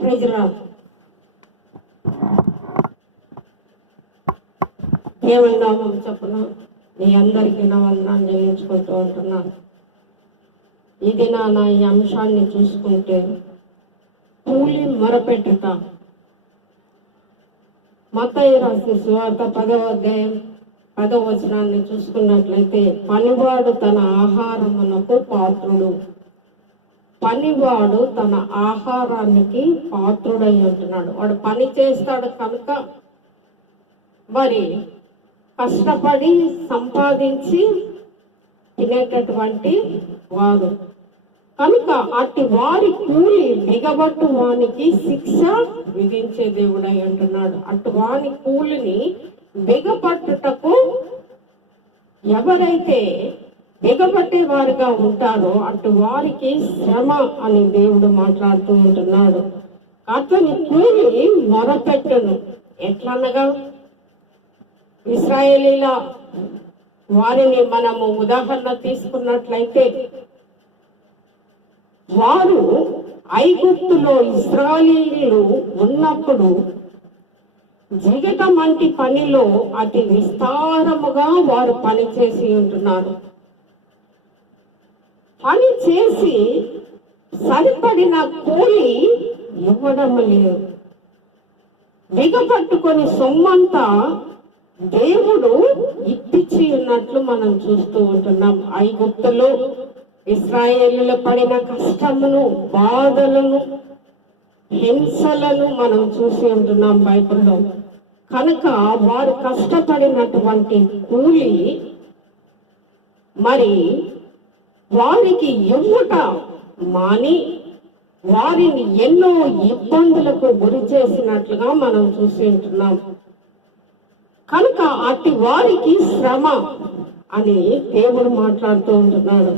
ప్రజరా దేవుని నామం చెప్పున? మీ అందరికీ నా వలన చెల్లించుకుంటూ ఉంటున్నాను ఇది నా నా ఈ అంశాన్ని చూసుకుంటే కూలి మొరపెట్టుట. మత్తయి రాసిన సువార్త పదవ అధ్యాయం పదవ వచనాన్ని చూసుకున్నట్లయితే పనివాడు తన ఆహారమునకు పాత్రుడు. పనివాడు తన ఆహారానికి పాత్రుడై ఉంటున్నాడు. వాడు పని చేస్తాడు కనుక మరి కష్టపడి సంపాదించి తినేటటువంటి వారు కనుక అట్టి వారి కూలి మిగబట్టు వానికి శిక్ష విధించే దేవుడై అంటున్నాడు అటు వాని కూలిని మిగపట్టుటకు ఎవరైతే ఎగబట్టే వారుగా ఉంటారో అటు వారికి శ్రమ అని దేవుడు మాట్లాడుతూ ఉంటున్నాడు. అతని కూలి మొరపెట్టను. ఎట్లనగా? ఇస్రాయేలీల వారిని మనము ఉదాహరణ తీసుకున్నట్లయితే వారు ఐగుప్తులో ఇస్రాయేలీలు ఉన్నప్పుడు జీవితం వంటి పనిలో అతి విస్తారముగా వారు పని చేసి ఉంటున్నారు. చేసి సరిపడిన కూలి ఇవ్వడం లేదు. బిగపట్టుకొని సొమ్మంతా దేవుడు ఇప్పించి ఉన్నట్లు మనం చూస్తూ ఉంటున్నాం. ఐగుప్తులో ఇస్రాయేలీలు పడిన కష్టమును బాధలను హింసలను మనం చూసి ఉంటున్నాం బైబిల్లో. కనుక వారు కష్టపడినటువంటి కూలి మరి వారికి ఎవ్వట మాని వారిని ఎన్నో ఇబ్బందులకు గురి చేసినట్లుగా మనం చూసి ఉంటున్నాం. కనుక అట్టి వారికి శ్రమ అని దేవుడు మాట్లాడుతూ ఉంటున్నాడు.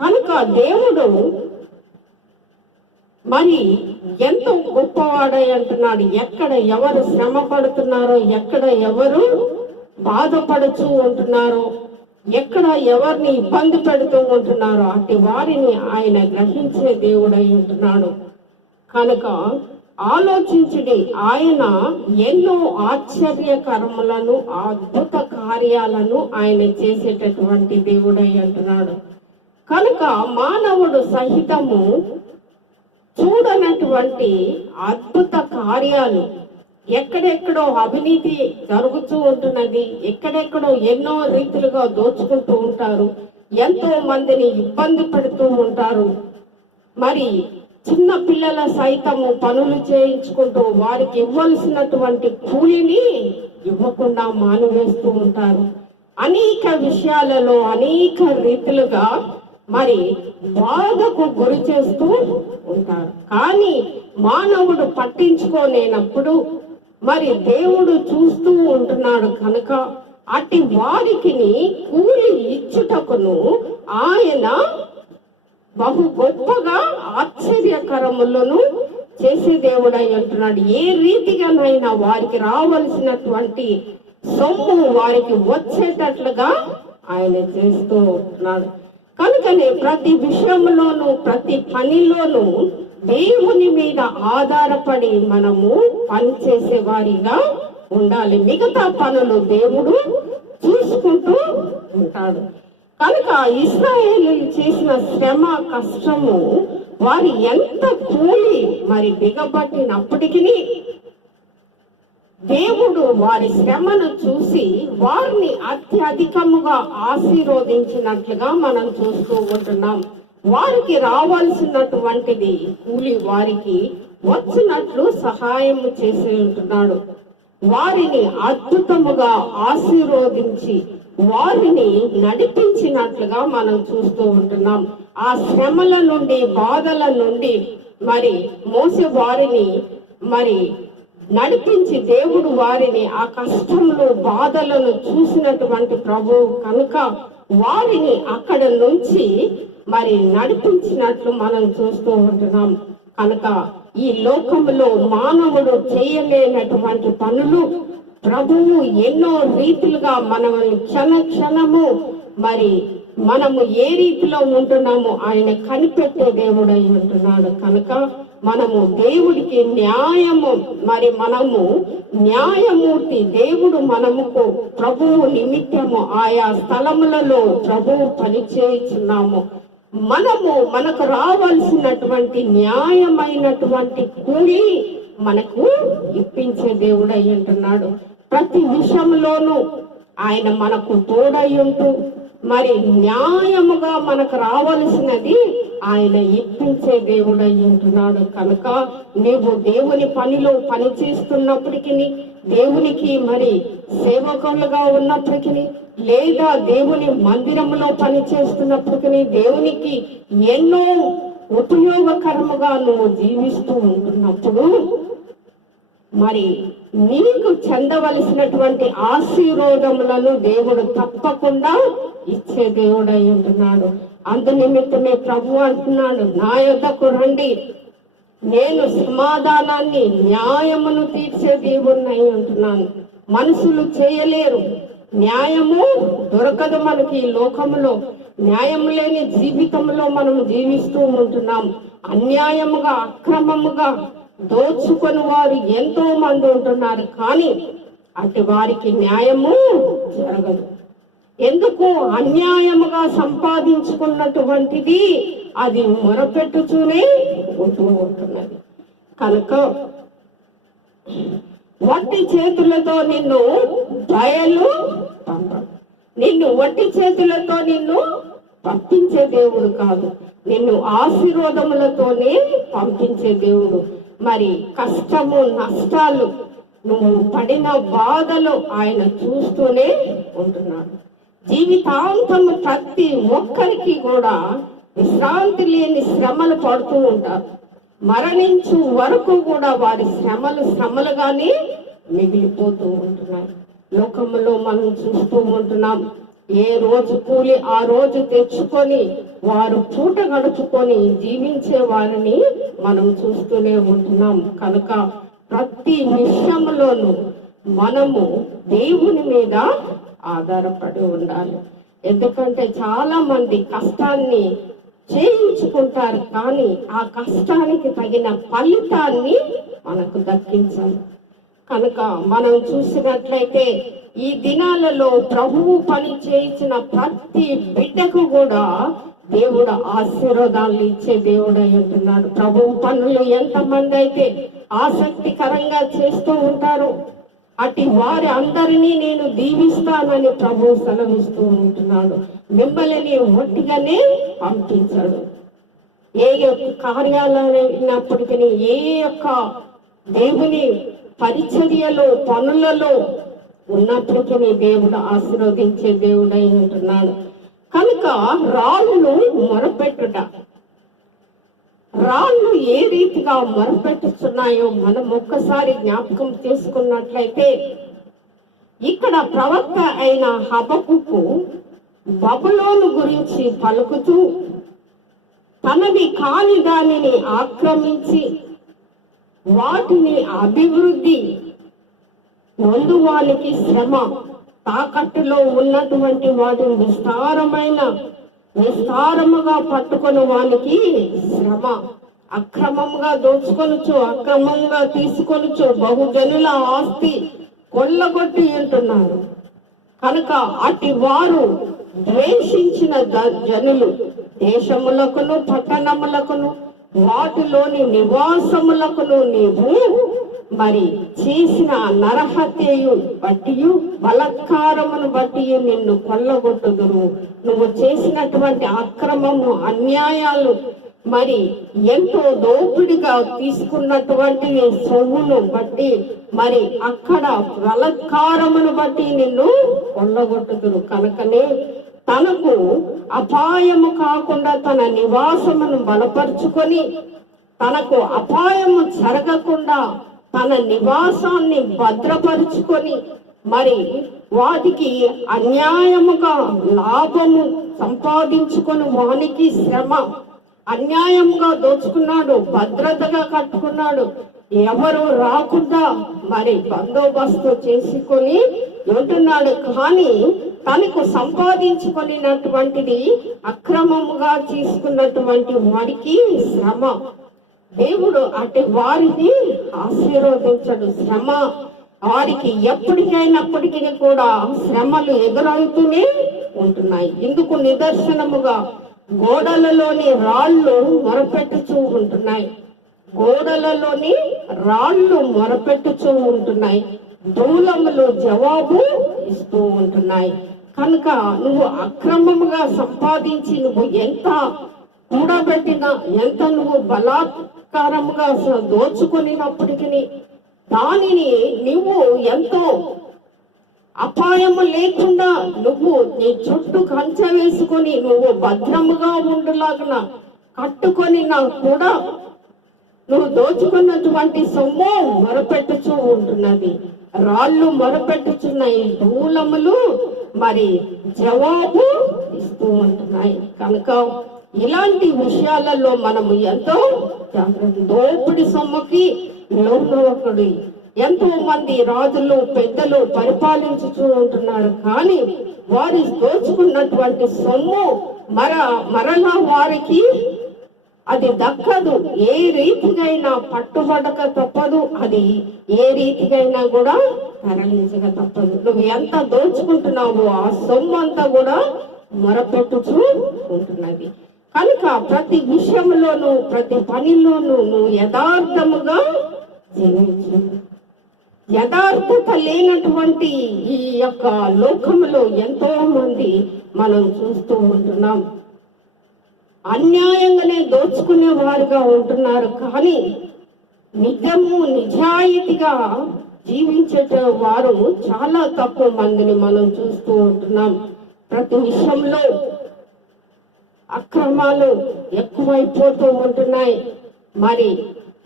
కనుక దేవుడు మరి ఎంతో గొప్పవాడై అంటున్నాడు. ఎక్కడ ఎవరు శ్రమ పడుతున్నారో ఎక్కడ ఎవరు బాధపడుతూ ఉంటున్నారో ఎక్కడ ఎవరిని ఇబ్బంది పెడుతూ ఉంటున్నారో అట్టి వారిని ఆయన గ్రహించే దేవుడై ఉంటున్నాడు. కనుక ఆలోచించుడి. ఆయన ఎన్నో ఆశ్చర్యకరములను అద్భుత కార్యాలను ఆయన చేసేటటువంటి దేవుడై అంటున్నాడు. కనుక మానవుడు సహితము చూడనటువంటి అద్భుత కార్యాలు ఎక్కడెక్కడో అవినీతి జరుగుతూ ఉంటున్నది ఎక్కడెక్కడో ఎన్నో రీతులుగా దోచుకుంటూ ఉంటారు ఎంతో మందిని ఇబ్బంది పెడుతూ ఉంటారు. మరి చిన్న పిల్లల సైతము పనులు చేయించుకుంటూ వారికి ఇవ్వాల్సినటువంటి కూలిని ఇవ్వకుండా మానివేస్తూ ఉంటారు. అనేక విషయాలలో అనేక రీతులుగా మరి బాధకు గురి చేస్తూ ఉంటారు. కానీ మానవుడు పట్టించుకోలేనప్పుడు మరి దేవుడు చూస్తూ ఉంటున్నాడు కనుక అట్టి వారికి కూలి ఇచ్చుటకును ఆయన బహు గొప్పగా ఆశ్చర్యకరములను చేసే దేవుడై అంటున్నాడు ఏ రీతిగానైనా వారికి రావలసినటువంటి సొమ్ము వారికి వచ్చేటట్లుగా ఆయన చేస్తూ ఉంటున్నాడు కనుకనే ప్రతి విషయంలోనూ ప్రతి పనిలోనూ దేవుని మీద ఆధారపడి మనము పనిచేసే వారిగా ఉండాలి. మిగతా పనులు దేవుడు చూసుకుంటూ ఉంటాడు. కనుక ఇస్రాయేలీలు చేసిన శ్రమ కష్టము వారి ఎంత కూలి మరి బిగబట్టినప్పటికీ దేవుడు వారి శ్రమను చూసి వారిని అత్యధికముగా ఆశీర్వదించినట్లుగా మనం చూస్తూ ఉంటున్నాం. వారికి రావాల్సినటువంటిది కూలి వారికి వచ్చినట్లు సహాయం చేసి ఉంటున్నాడు. వారిని అద్భుతముగా ఆశీర్వదించి వారిని నడిపించినట్లుగా మనం చూస్తూ ఉంటున్నాం. ఆ శ్రమల నుండి బాధల నుండి మరి మోసే వారిని మరి నడిపించి దేవుడు వారిని ఆ కష్టంలో బాధలను చూసినటువంటి ప్రభువు కనుక వారిని అక్కడ నుంచి మరి నడిపించినట్లు మనం చూస్తూ ఉంటున్నాం. కనుక ఈ లోకంలో మానవుడు చేయలేనటువంటి పనులు ప్రభువు ఎన్నో రీతిలుగా మనల్ని క్షణ క్షణము మరి మనము ఏ రీతిలో ఉంటున్నాము ఆయన కనిపెట్టే దేవుడై ఉంటున్నాడు. కనుక మనము దేవుడికి న్యాయము మరి మనము న్యాయమూర్తి దేవుడు మనముకు ప్రభువు నిమిత్తము ఆయా స్థలములలో ప్రభువు పనిచేయుచున్నాము మనము మనకు రావాల్సినటువంటి న్యాయమైనటువంటి కూలి మనకు ఇప్పించే దేవుడై ఉంటున్నాడు. ప్రతి విషయంలోనూ ఆయన మనకు తోడై ఉంటూ మరి న్యాయముగా మనకు రావలసినది ఆయన ఇప్పించే దేవుడై ఉంటున్నాడు. కనుక నీవు దేవుని పనిలో పని చేస్తున్నప్పటికీ దేవునికి మరి సేవకులుగా ఉన్నప్పటికీ లేదా దేవుని మందిరంలో పనిచేస్తున్నప్పటికీ దేవునికి ఎన్నో ఉపయోగకరముగా నువ్వు జీవిస్తూ ఉంటున్నప్పుడు మరి నీకు చెందవలసినటువంటి ఆశీర్వాదములను దేవుడు తప్పకుండా ఇచ్చే దేవుడై ఉంటున్నాడు. అందు నిమిత్తమే ప్రభు అంటున్నాడు నా యొద్దకు రండి నేను సమాధానాన్ని న్యాయమును తీర్చే దేవుణ్ణి ఉంటున్నాను. మనుషులు చేయలేరు. న్యాయము దొరకదు మనకి ఈ లోకములో. న్యాయం లేని జీవితంలో మనం జీవిస్తూ ఉంటున్నాం. అన్యాయముగా అక్రమముగా దోచుకొని వారు ఎంతో మంది ఉంటున్నారు. కానీ అటు వారికి న్యాయము జరగదు. ఎందుకు? అన్యాయముగా సంపాదించుకున్నటువంటిది అది మొరపెట్టుతూనే ఉంటూ ఉంటున్నది. కనుక వట్టి చేతులతో నిన్ను బయలు పంపడు నిన్ను వట్టి చేతులతో నిన్ను పంపించే దేవుడు కాదు. నిన్ను ఆశీర్వాదములతోనే పంపించే దేవుడు. మరి కష్టము నష్టాలు నువ్వు పడిన బాధలు ఆయన చూస్తూనే ఉంటున్నాడు. జీవితాంతము ప్రతి ఒక్కరికి కూడా విశ్రాంతి లేని శ్రమలు పడుతూ ఉంటారు. మరణించు వరకు కూడా వారి శ్రమలు శ్రమలుగానే మిగిలిపోతూ ఉంటున్నాయి. లోకంలో మనం చూస్తూ ఉంటున్నాం. ఏ రోజు కూలి ఆ రోజు తెచ్చుకొని వారు పూట గడుపుకొని జీవించే వారిని మనం చూస్తూనే ఉంటున్నాం. కనుక ప్రతి విషయంలోనూ మనము దేవుని మీద ఆధారపడి ఉండాలి. ఎందుకంటే చాలా మంది కష్టాన్ని చేయించుకుంటారు కానీ ఆ కష్టానికి తగిన ఫలితాన్ని మనకు దక్కించాలి కనుక మనం చూసినట్లయితే ఈ దినాలలో ప్రభువు పని చేయించిన ప్రతి బిడ్డకు కూడా దేవుడు ఆశీర్వాదాలు ఇచ్చే దేవుడు ఉంటున్నాడు. ప్రభువు పనులు ఎంతమంది అయితే ఆసక్తికరంగా చేస్తూ ఉంటారో అటు వారి అందరినీ నేను దీవిస్తానని ప్రభువు సెలవిస్తూ ఉంటున్నాడు. మిమ్మల్ని ఒట్టిగానే పంపించాడు. ఏ యొక్క కార్యాలైనప్పటికీ ఏ యొక్క దేవుని పరిచర్యలో పనులలో ఉన్నప్పటికీ దేవుడు ఆశీర్వదించే దేవుడై ఉంటున్నాడు. కనుక రాళ్ళు మొరపెట్టుట. రాళ్ళు ఏ రీతిగా మొరపెట్టుచున్నాయో మనం ఒక్కసారి జ్ఞాపకం చేసుకున్నట్లయితే ఇక్కడ ప్రవక్త అయిన హబకుకు బబులోను గురించి పలుకుతూ తనది కాని దానిని ఆక్రమించి వాటిని అభివృద్ధి నందువానికి శ్రమ తాకట్టులో ఉన్నటువంటి వాటిని విస్తారమైన విస్తారముగా పట్టుకొని వానికి శ్రమ. అక్రమంగా దోచుకొనుచు అక్రమంగా తీసుకొనుచు బహుజనుల ఆస్తి కొల్లగొట్టి ఉంటున్నారు కనుక అటు వారు ద్వేషించిన జనులు దేశములకును పట్టణములకును వాటిలోని నివాసములకును నీవు మరి చేసిన నరహత్యయు బట్టి బలత్కారమును బట్టి నిన్ను కొల్లగొట్టుదురు. నువ్వు చేసినటువంటి అక్రమము అన్యాయాలు మరి ఎంతో దోపిడిగా తీసుకున్నటువంటి సొమ్మును బట్టి మరి అక్కడ బలత్కారమును బట్టి నిన్ను కొల్లగొట్టుదురు కనుకనే తనకు అపాయము కాకుండా తన నివాసమును బలపరుచుకొని తనకు అపాయము జరగకుండా తన నివాసాన్ని భద్రపరుచుకొని మరి వాటికి అన్యాయముగా లాభము సంపాదించుకొని వానికి శ్రమ అన్యాయంగా దోచుకున్నాడు భద్రతగా కట్టుకున్నాడు. ఎవరు రాకుండా మరి బందోబస్తు చేసుకొని ఉంటున్నాడు. కానీ తనకు సంపాదించుకొనినటువంటిది అక్రమముగా తీసుకున్నటువంటి వారికి శ్రమ. దేవుడు అటు వారిని ఆశీర్వదించడు. శ్రమ. వారికి ఎప్పటికైనప్పటికీ కూడా శ్రమలు ఎదురవుతూనే ఉంటున్నాయి. ఇందుకు నిదర్శనముగా గోడలలోని రాళ్ళు మొరపెట్టుచూ ఉంటున్నాయి. గోడలలోని రాళ్ళు మొరపెట్టుచూ ఉంటున్నాయి. దూలములు జవాబు ఇస్తూ ఉంటున్నాయి. కనుక నువ్వు అక్రమముగా సంపాదించి నువ్వు ఎంత కూడబెట్టిన ఎంత నువ్వు బలాత్కారముగా స- దానిని నువ్వు ఎంతో అపాయము లేకుండా నువ్వు నీ చుట్టూ కంచె వేసుకొని నువ్వు భద్రముగా ఉండులాగున కట్టుకొని నా కూడా నువ్వు దోచుకున్నటువంటి సొమ్ము మొరపెట్టుచూ ఉంటున్నది. రాళ్ళు మొరపెట్టుచున్నాయి. దూలములు మరి జవాబు ఇస్తూ ఉంటున్నాయి. కనుక ఇలాంటి విషయాలలో మనము ఎంతో దోపిడి సొమ్ముకి లోనొకడు ఎంతో మంది రాజులు పెద్దలు పరిపాలించుతూ ఉంటున్నారు. కానీ వారి దోచుకున్నటువంటి సొమ్ము మర మరలా వారికి అది దక్కదు. ఏ రీతికైనా పట్టుబడక తప్పదు. అది ఏ రీతికైనా కూడా తరలించక తప్పదు. నువ్వు ఎంత దోచుకుంటున్నావో ఆ సొమ్ము అంతా కూడా మొరపెట్టుచూ ఉంటున్నది కనుక ప్రతి విషయంలోనూ ప్రతి పనిలోనూ నువ్వు యథార్థముగా జీవించు. యథార్థత లేనటువంటి ఈ యొక్క లోకంలో ఎంతో మంది మనం చూస్తూ ఉంటున్నాం. అన్యాయంగానే దోచుకునే వారుగా ఉంటున్నారు కానీ నిజము నిజాయితీగా జీవించట వారు చాలా తక్కువ మందిని మనం చూస్తూ ఉంటున్నాం. ప్రతి విషయంలో అక్రమాలు ఎక్కువైపోతూ ఉంటున్నాయి. మరి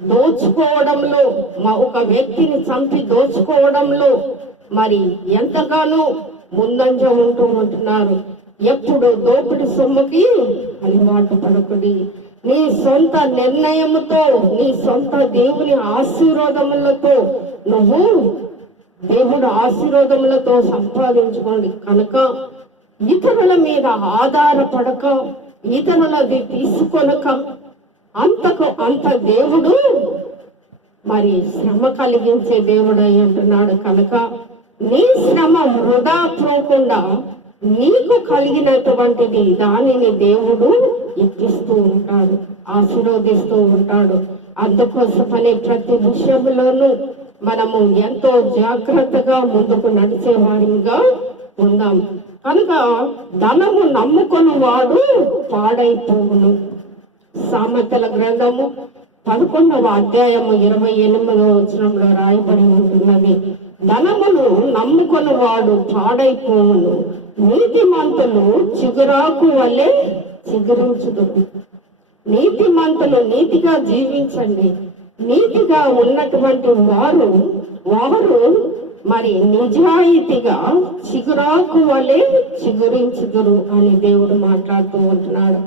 దోచుకోవడంలో మా ఒక వ్యక్తిని చంపి దోచుకోవడంలో మరి ఎంతగానో ముందంజ ఉంటూ ఉంటున్నారు. ఎప్పుడు దోపిడి సొమ్ముకి అలవాటు పడకుడి. నీ సొంత నిర్ణయముతో నీ సొంత దేవుని ఆశీర్వాదములతో నువ్వు దేవుడు ఆశీర్వాదములతో సంపాదించుకోండి కనుక ఇతరుల మీద ఆధారపడక ఇతరులది తీసుకొనక అంతకు అంత దేవుడు మరి శ్రమ కలిగించే దేవుడు అయి ఉంటున్నాడు కనుక నీ శ్రమ వృధా పోకుండా నీకు కలిగినటువంటిది దానిని దేవుడు ఇప్పిస్తూ ఉంటాడు ఆశీర్వదిస్తూ ఉంటాడు. అందుకోసమనే ప్రతి విషయంలోనూ మనము ఎంతో జాగ్రత్తగా ముందుకు నడిచే వారిగా ఉందాం. కనుక ధనము నమ్ముకొని వాడు పాడైపోవును. సామెతల గ్రంథము పదకొండవ అధ్యాయము ఇరవై ఎనిమిదవ వచనంలో రాయబడి ఉంటున్నది. ధనమును నమ్ముకొని వాడు పాడైపోవును. నీతిమంతులు చిగురాకు వలె చిగురించుదు నీతిమంతులు నీతిగా జీవించండి. నీతిగా ఉన్నటువంటి వారు వారు మరి నిజాయితీగా చిగురాకు వలె చిగురించుదురు అని దేవుడు మాట్లాడుతూ ఉంటున్నాడు.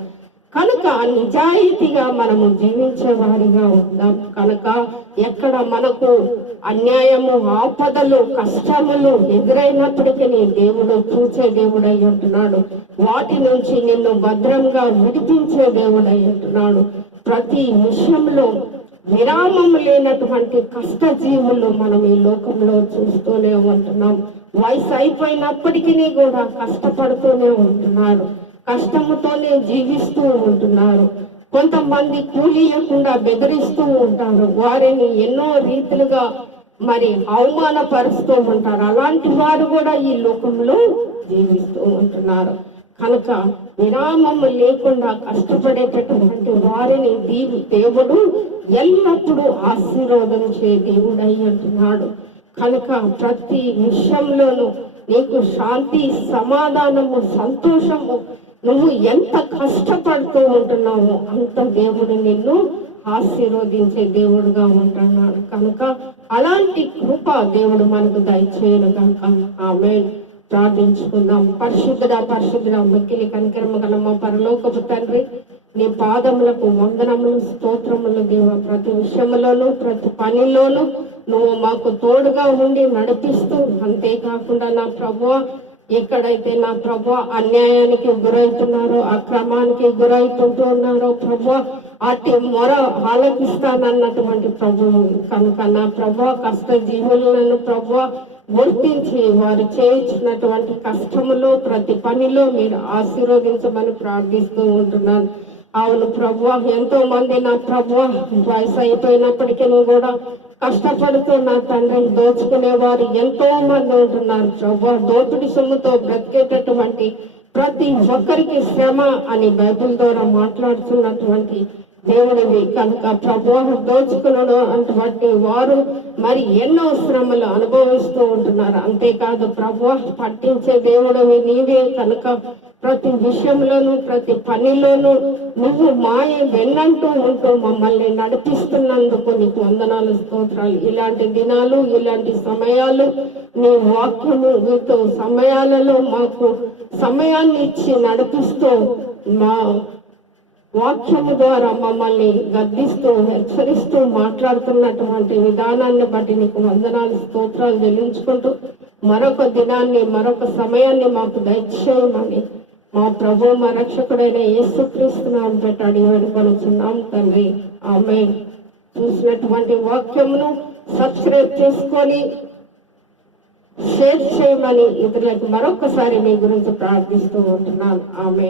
కనుక నిజాయితీగా మనము జీవించే వారిగా ఉందాం. కనుక ఎక్కడ మనకు అన్యాయము ఆపదలు కష్టములు ఎదురైనప్పటికీ దేవుడు చూచే దేవుడై ఉంటున్నాడు. వాటి నుంచి నిన్ను భద్రంగా విడిపించే దేవుడై ఉంటున్నాడు. ప్రతి విషయంలో విరామం లేనటువంటి కష్టజీవులు మనం ఈ లోకంలో చూస్తూనే ఉంటున్నాం. వయసు అయిపోయినప్పటికీ కూడా కష్టపడుతూనే ఉంటున్నారు. కష్టముతోనే జీవిస్తూ ఉంటున్నారు. కొంతమంది కూలీయకుండా బెదిరిస్తూ ఉంటారు. వారిని ఎన్నో రీతిలుగా మరి అవమానపరుస్తూ ఉంటారు. అలాంటి వారు కూడా ఈ లోకంలో జీవిస్తూ ఉంటున్నారు. కనుక విరామము లేకుండా కష్టపడేటటువంటి వారిని దీవి దేవుడు ఎల్లప్పుడూ ఆశీర్వదించే దేవుడై అంటున్నాడు. కనుక ప్రతి విషయంలోనూ నీకు శాంతి సమాధానము సంతోషము నువ్వు ఎంత కష్టపడుతూ ఉంటున్నావు అంత దేవుడు నిన్ను ఆశీర్వదించే దేవుడుగా ఉంటున్నాడు. కనుక అలాంటి కృప దేవుడు మనకు దయచేయను కనుక. ఆమె ప్రార్థించుకుందాం. పరిశుద్ధుడ పరిశుద్ధుడ మిక్కిలి కనికరమ గల పరలోకపు తండ్రి. నీ పాదములకు వందనములు స్తోత్రములు దేవ. ప్రతి విషయంలోనూ ప్రతి పనిలోనూ నువ్వు మాకు తోడుగా ఉండి నడిపిస్తూ అంతేకాకుండా నా ప్రభువ ఎక్కడైతే నా ప్రభు అన్యాయానికి గురవుతున్నారో అక్రమానికి గురవుతుంటూ ఉన్నారో ప్రభు అట్టి మొర ఆలోచిస్తానన్నటువంటి ప్రభు కనుక నా ప్రభు కష్ట జీవులను ప్రభు గుర్తించి వారు చేయించినటువంటి కష్టములో ప్రతి పనిలో మీరు ఆశీర్వదించమని ప్రార్థిస్తూ ఉంటున్నాను. అవును ప్రభు ఎంతో మంది నా ప్రభు వయసు అయిపోయినప్పటికీ కూడా కష్టపడుతూ నా తండ్రి దోచుకునేవారు ఎంతో మంది ఉంటున్నారు ప్రభు దోపిడి సొమ్ముతో బ్రతికేటటువంటి ప్రతి ఒక్కరికి శ్రమ అని బైబిల్ ద్వారా మాట్లాడుతున్నటువంటి దేవుడివి కనుక ప్రభు దోచుకున్నాడు అటువంటి వారు మరి ఎన్నో శ్రమలు అనుభవిస్తూ ఉంటున్నారు. అంతేకాదు ప్రభు పట్టించే దేవుడివి నీవే కనుక ప్రతి విషయంలోనూ ప్రతి పనిలోనూ నువ్వు మాయ వెన్నంటూ ఉంటూ మమ్మల్ని నడిపిస్తున్నందుకు నీకు వందనాలు స్తోత్రాలు. ఇలాంటి దినాలు ఇలాంటి సమయాలు నీ వాక్యము మీతో సమయాలలో మాకు సమయాన్ని ఇచ్చి నడిపిస్తూ మా వాక్యము ద్వారా మమ్మల్ని గద్దిస్తూ హెచ్చరిస్తూ మాట్లాడుతున్నటువంటి విధానాన్ని బట్టి నీకు వందనాలు స్తోత్రాలు చెల్లించుకుంటూ మరొక దినాన్ని మరొక సమయాన్ని మాకు దయచేయమని మా ప్రభు మా రక్షకుడైన యేసుక్రీస్తు నామం పెట్టి అడిగి వేడుకొనుచున్నాం తండ్రి. ఆమె చూసినటువంటి వాక్యమును సబ్స్క్రైబ్ చేసుకొని షేర్ చేయమని ఇతరులకు మరొకసారి మీ గురించి ప్రార్థిస్తూ ఉంటున్నాను. ఆమె